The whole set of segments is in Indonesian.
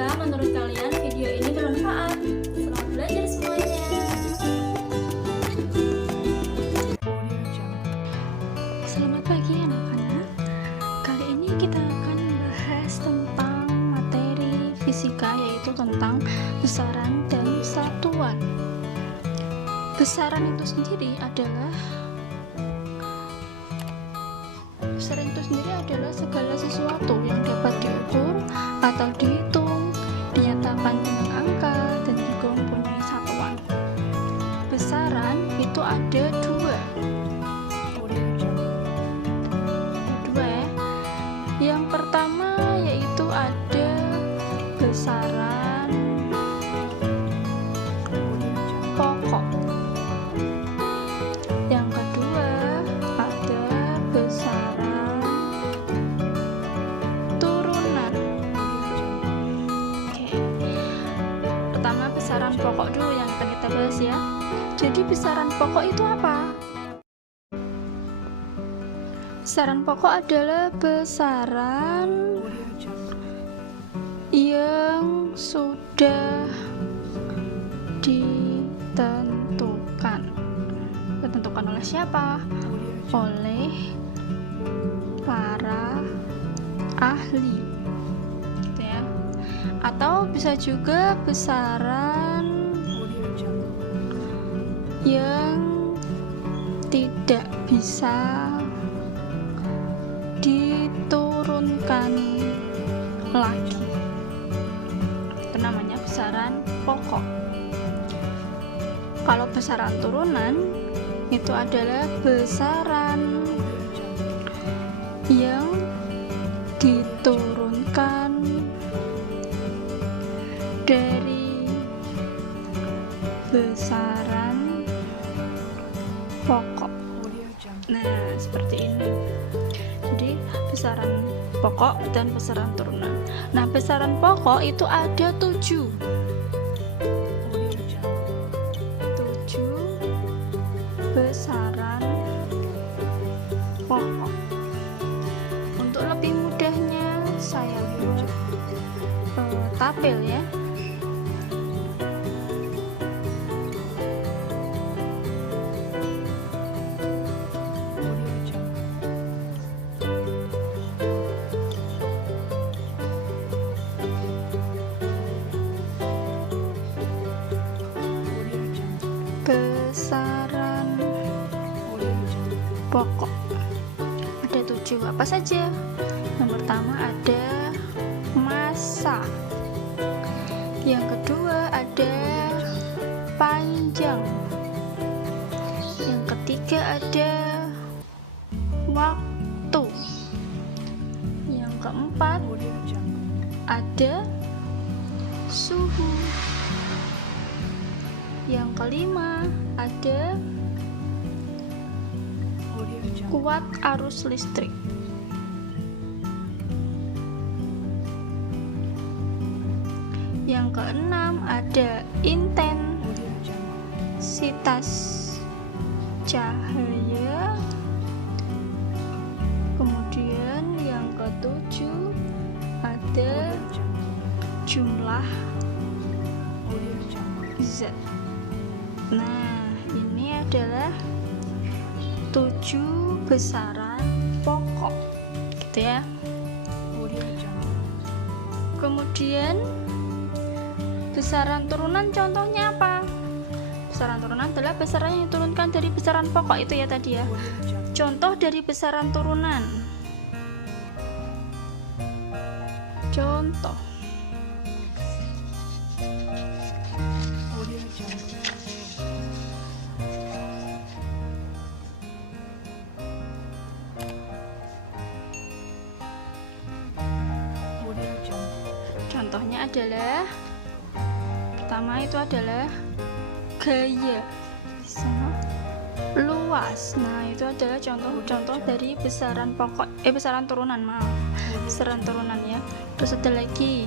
Jika menurut kalian video ini bermanfaat, selamat belajar semuanya. Selamat pagi anak-anak. Kali ini kita akan membahas tentang materi fisika, yaitu tentang besaran dan satuan. Besaran itu sendiri adalah segala sesuatu yang dapat diukur atau dihitung, dinyatakan dengan angka, dan juga mempunyai satuan. Besaran itu ada dua ya. Yang pertama yaitu ada besaran pokok. Yang kedua ada besaran turunan. Oke. Pertama besaran pokok dulu yang akan kita bahas ya. Jadi besaran pokok itu apa? Besaran pokok adalah besaran yang sudah ditentukan. Ditentukan oleh siapa? Oleh para ahli, gitu ya. Atau bisa juga besaran yang tidak bisa diturunkan lagi. Itu namanya besaran pokok. Kalau besaran turunan itu adalah besaran yang diturunkan dari besaran pokok. Nah, seperti ini. Jadi besaran pokok dan besaran turunan. Nah, besaran pokok itu ada 7 besaran pokok. Untuk lebih mudahnya saya buat tabel ya. Besaran pokok ada 7. Apa saja? Yang pertama ada massa. Yang kedua ada panjang. Yang ketiga ada waktu. Yang keempat ada suhu. Yang kelima ada kuat arus listrik. Yang keenam ada intensitas cahaya. Kemudian yang ketujuh ada jumlah zat. Nah, ini adalah 7 besaran pokok, gitu ya. Kemudian besaran turunan contohnya apa? Besaran turunan adalah besaran yang diturunkan dari besaran pokok itu ya tadi ya. Contoh dari besaran turunan. Contoh. Contohnya adalah pertama itu adalah gaya luas. Nah, itu adalah contoh-contoh dari besaran pokok besaran turunan, besaran turunan ya. Terus ada lagi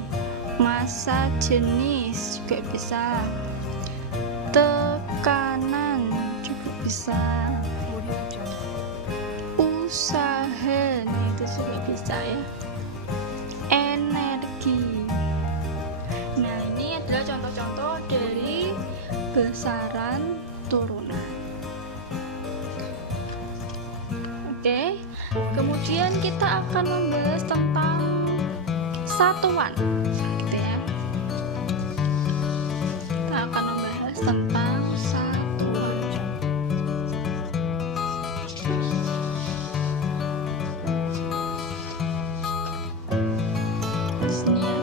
massa jenis juga bisa, tekanan juga bisa, usaha, nah itu juga bisa ya. Energi, besaran turunan. Oke, kemudian kita akan membahas tentang satuan, gitu ya. Kita akan membahas tentang satuan. Di sini ya.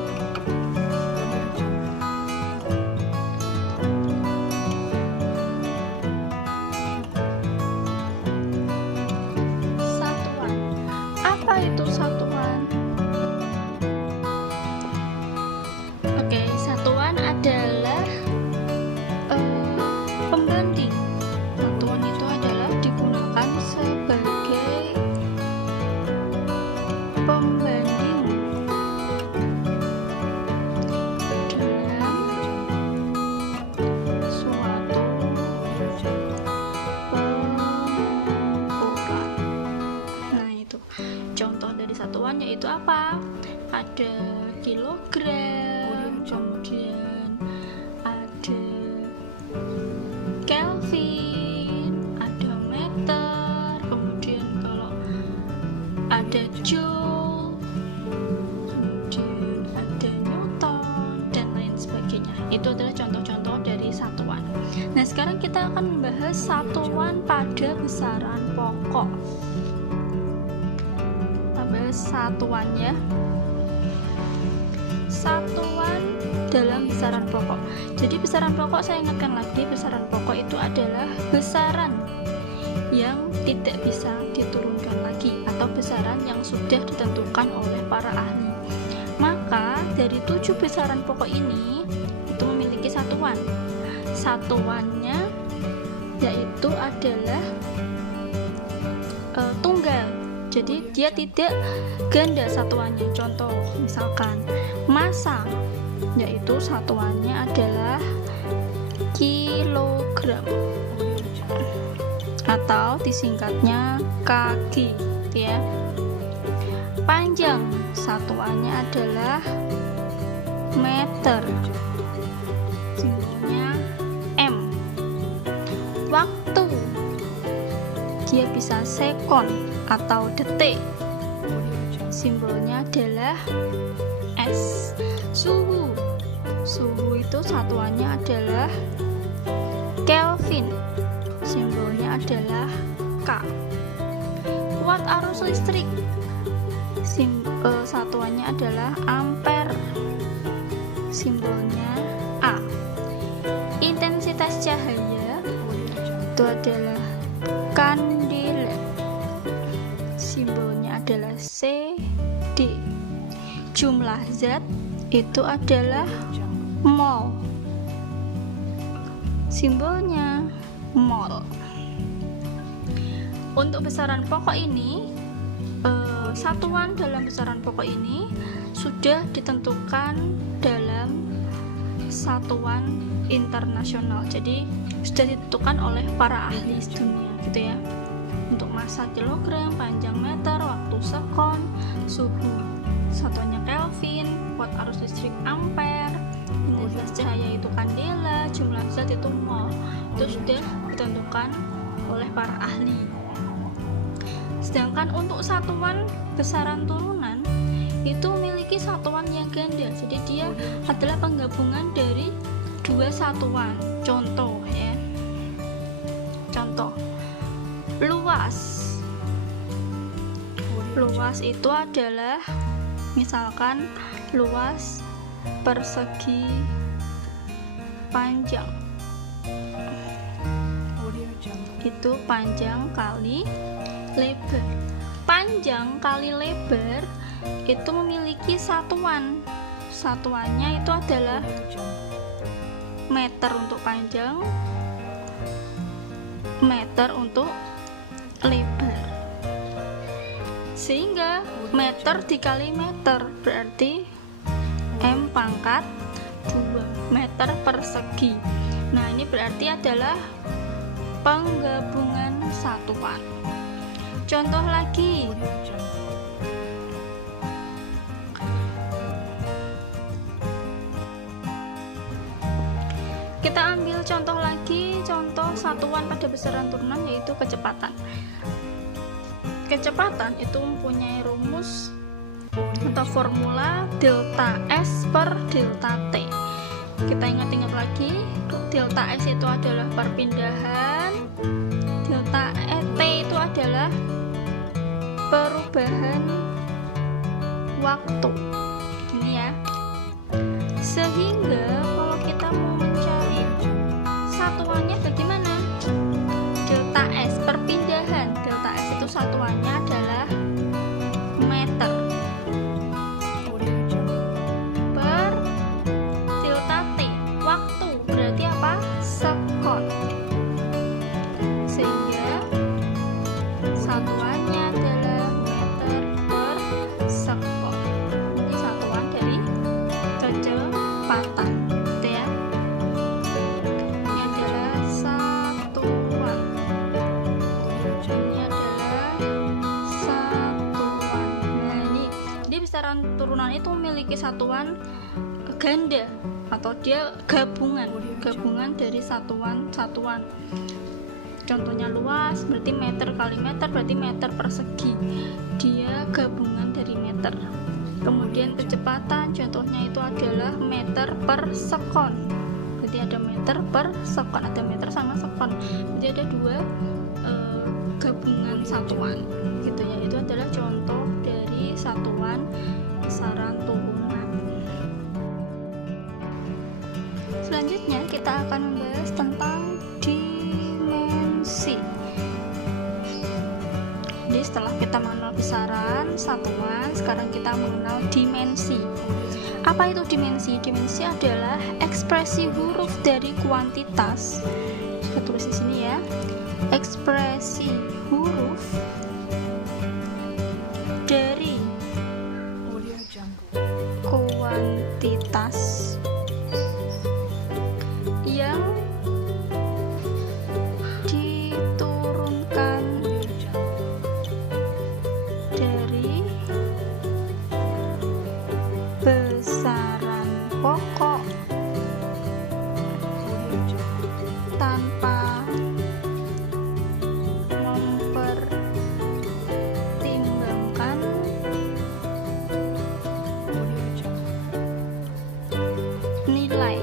Satuan. Apa itu satuan? Oke, satuan adalah pembanding. Satuan itu adalah digunakan sebagai pembanding dalam suatu pengukuran. Nah, itu contoh dari satuan yaitu apa? Ada kilogram, kemudian ada Kelvin, ada meter, kemudian kalau ada joule, kemudian ada newton, dan lain sebagainya. Itu adalah contoh-contoh dari satuan. Nah, sekarang kita akan membahas satuan pada besaran pokok. Kita bahas satuannya. Satuan dalam besaran pokok. Jadi besaran pokok, saya ingatkan lagi, besaran pokok itu adalah besaran yang tidak bisa diturunkan lagi atau besaran yang sudah ditentukan oleh para ahli. Maka dari 7 besaran pokok ini itu memiliki satuan. Satuannya yaitu adalah tunggal. Jadi dia tidak ganda satuannya. Contoh misalkan massa, yaitu satuannya adalah kilogram atau disingkatnya kg, gitu ya. Panjang, satuannya adalah meter, simbolnya m. Waktu, dia bisa sekon atau detik, simbolnya adalah S. Suhu, suhu itu satuannya adalah Kelvin, simbolnya adalah K. Watt arus listrik, satuannya adalah ampere, simbolnya A. Intensitas cahaya itu adalah kandela, simbolnya adalah CD. Jumlah zat itu adalah mol, simbolnya mol. Untuk besaran pokok ini, satuan dalam besaran pokok ini sudah ditentukan dalam satuan internasional. Jadi sudah ditentukan oleh para ahli dunia, gitu ya. Untuk massa kilogram, panjang meter, waktu sekon, suhu satuannya Kelvin, watt arus listrik ampere, intensitas cahaya itu kandela, jumlah zat itu mol. Itu sudah ditentukan oleh para ahli. Sedangkan untuk satuan besaran turunan itu memiliki satuan yang ganda. Jadi dia adalah penggabungan dari 2 satuan. Contoh ya. Contoh. Luas. Luas itu adalah misalkan luas persegi panjang. Itu panjang kali lebar. Panjang kali lebar itu memiliki satuan. Satuannya itu adalah meter untuk panjang, meter untuk lebar. Sehingga meter dikali meter berarti M pangkat 2 meter persegi. Nah, ini berarti adalah penggabungan satuan. Contoh lagi, kita ambil contoh lagi. satuan pada besaran turunan yaitu kecepatan. Kecepatan itu mempunyai rumus atau formula delta S per delta T. Kita ingat-ingat lagi, delta S itu adalah perpindahan, delta T itu adalah perubahan waktu. Ini ya. Sehingga kalau kita mau mencari satuannya bagaimana? Delta S perpindahan. Delta S itu satuannya adalah meter per delta T. Waktu berarti apa? Sekon. Sehingga satuannya adalah meter per sekon. Ini satuan dari kecepatan, gitu ya. Ini adalah satuan. Ini adalah satuan. Nah, ini jadi besaran turunan itu memiliki satuan ganda atau dia gabungan dari satuan-satuan. Contohnya luas berarti meter kali meter berarti meter persegi. Dia gabungan dari meter. Kemudian kecepatan contohnya itu adalah meter per sekon. Berarti ada meter per sekon, ada meter sama sekon. Jadi ada dua gabungan satuan gitu ya. Itu adalah contoh dari satuan besaran turunan. Selanjutnya kita akan membahas tentang dimensi. Jadi setelah kita mengenal besaran satuan, sekarang kita mengenal dimensi. Apa itu dimensi? Dimensi adalah ekspresi huruf dari kuantitas. Kita tulis di sini ya. Ekspresi huruf dari kuantitas yang diturunkan dari besaran pokok tanpa mempertimbangkan nilai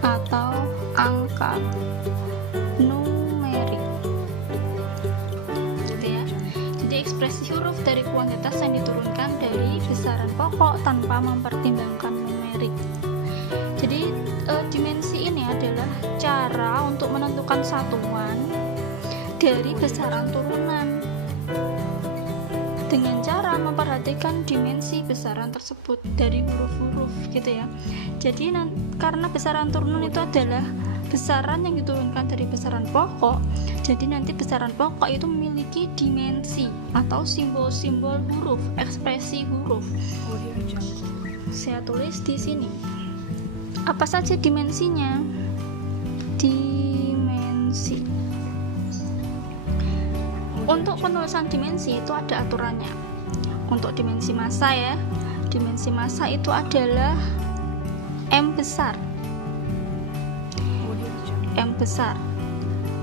atau angka numerik, gitu ya. Jadi ekspresi huruf dari kuantitas yang diturunkan dari besaran pokok tanpa mempertimbangkan numerik. Jadi dimensi ini adalah cara untuk menentukan satuan dari besaran turunan dengan cara memperhatikan dimensi besaran tersebut dari huruf-huruf, gitu ya. Jadi karena besaran turunan itu adalah besaran yang diturunkan dari besaran pokok, jadi nanti besaran pokok itu memiliki dimensi atau simbol-simbol huruf, ekspresi huruf. Saya tulis di sini. Apa saja dimensinya? Dimensi. Untuk penulisan dimensi itu ada aturannya. Untuk dimensi massa ya, dimensi massa itu adalah M besar. M besar.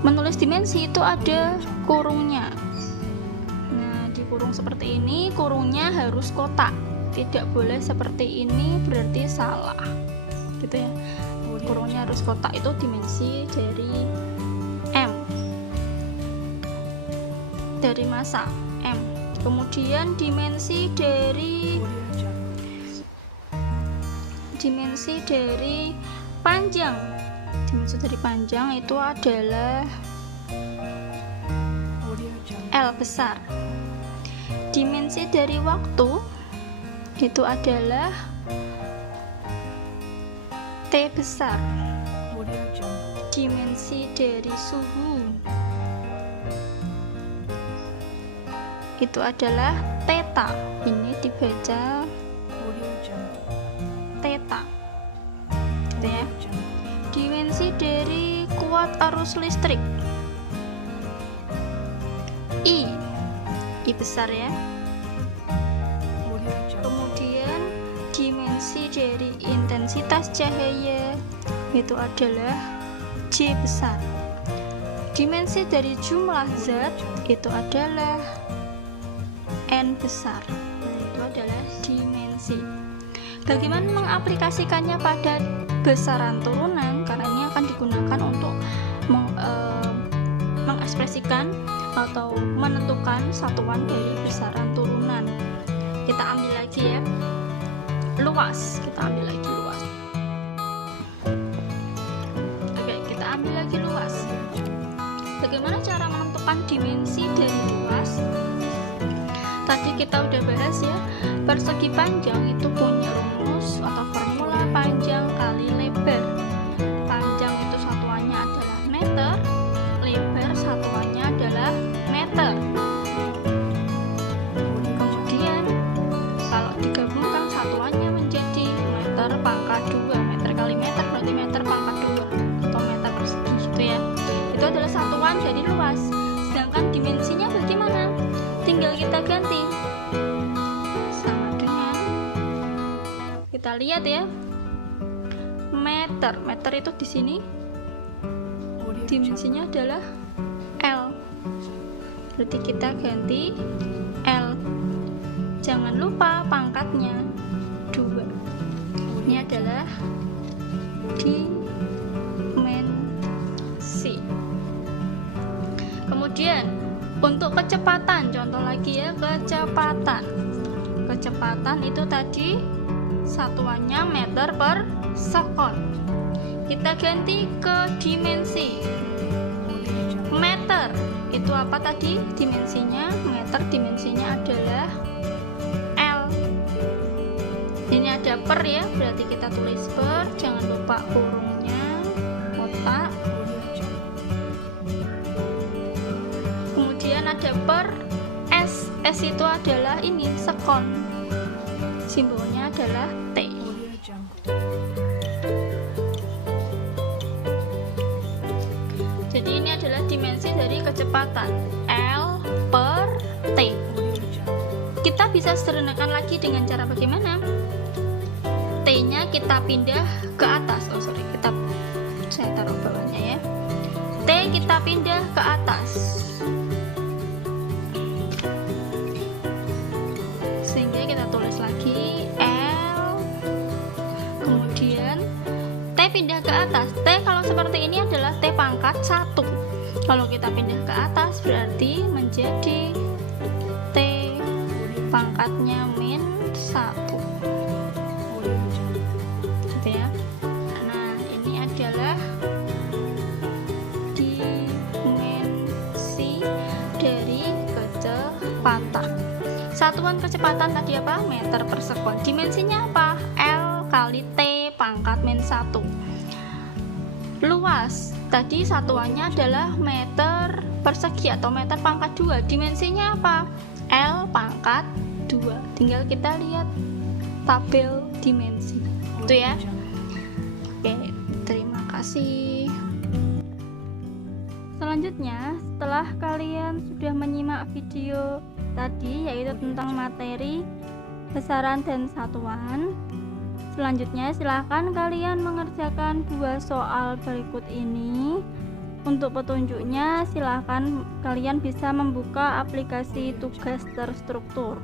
Menulis dimensi itu ada kurungnya. Nah, di kurung seperti ini, kurungnya harus kotak. Tidak boleh seperti ini, berarti salah. Gitu ya. Kurungnya harus kotak, itu dimensi dari M. Dari massa M. Kemudian dimensi dari panjang. Dimensi dari panjang itu adalah L besar. Dimensi dari waktu itu adalah T besar. Dimensi dari suhu itu adalah theta. Ini dibaca theta, gitu ya. Dimensi dari kuat arus listrik I besar ya. Kemudian dimensi dari intensitas cahaya itu adalah J besar. dimensi dari jumlah zat itu adalah n besar. Itu adalah dimensi. Bagaimana mengaplikasikannya pada besaran turunan? Karena ini akan digunakan untuk mengekspresikan atau menentukan satuan dari besaran turunan. Kita ambil lagi ya, luas. Kita ambil lagi luas. Oke, kita ambil lagi luas. Bagaimana cara menentukan dimensi dari luas? Tadi kita udah bahas ya, persegi panjang itu punya rumus atau formula panjang kali lebar. Panjang itu satuannya adalah meter, lebar satuannya adalah meter. Kemudian kalau digabungkan satuannya menjadi meter pangkat 2. Meter kali meter berarti meter pangkat 2 atau meter persegi gitu ya. Itu adalah satuan dari luas. Sedangkan dimensinya bagaimana? Tinggal kita ganti sama dengan, kita lihat ya, meter. Meter itu di sini dimensinya adalah L. Berarti kita ganti L. Jangan lupa pangkatnya 2. Ini adalah dimensi. Kemudian untuk kecepatan, contoh lagi ya, kecepatan. Kecepatan itu tadi satuannya meter per sekon. Kita ganti ke dimensi. Meter itu apa tadi? Dimensinya meter, dimensinya adalah L. Ini ada per ya, berarti kita tulis per, jangan lupa kurungnya, kotak. Kemudian ada per S. S itu adalah ini, sekon. Simbolnya adalah T. Jadi ini adalah dimensi dari kecepatan, L per T. Kita bisa sederhanakan lagi dengan cara bagaimana? T-nya kita pindah ke atas. Saya taruh bawahnya ya. T kita pindah ke atas. Sehingga kita tulis lagi L. Kemudian T pindah ke atas. T kalau seperti ini adalah T pangkat 1. Kalau kita pindah ke atas berarti menjadi T pangkatnya min 1. Gitu ya. Nah, ini adalah dimensi dari kecepatan. Satuan kecepatan tadi apa? Meter per sekon. Dimensinya apa? L kali T pangkat min 1. Luas, tadi satuannya adalah meter persegi atau meter pangkat 2. Dimensinya apa? L pangkat 2. Tinggal kita lihat tabel dimensi. Itu ya. Oke, terima kasih. Selanjutnya, setelah kalian sudah menyimak video tadi, yaitu tentang materi besaran dan satuan, selanjutnya silahkan kalian mengerjakan 2 soal berikut ini. Untuk petunjuknya silahkan kalian bisa membuka aplikasi tugas terstruktur.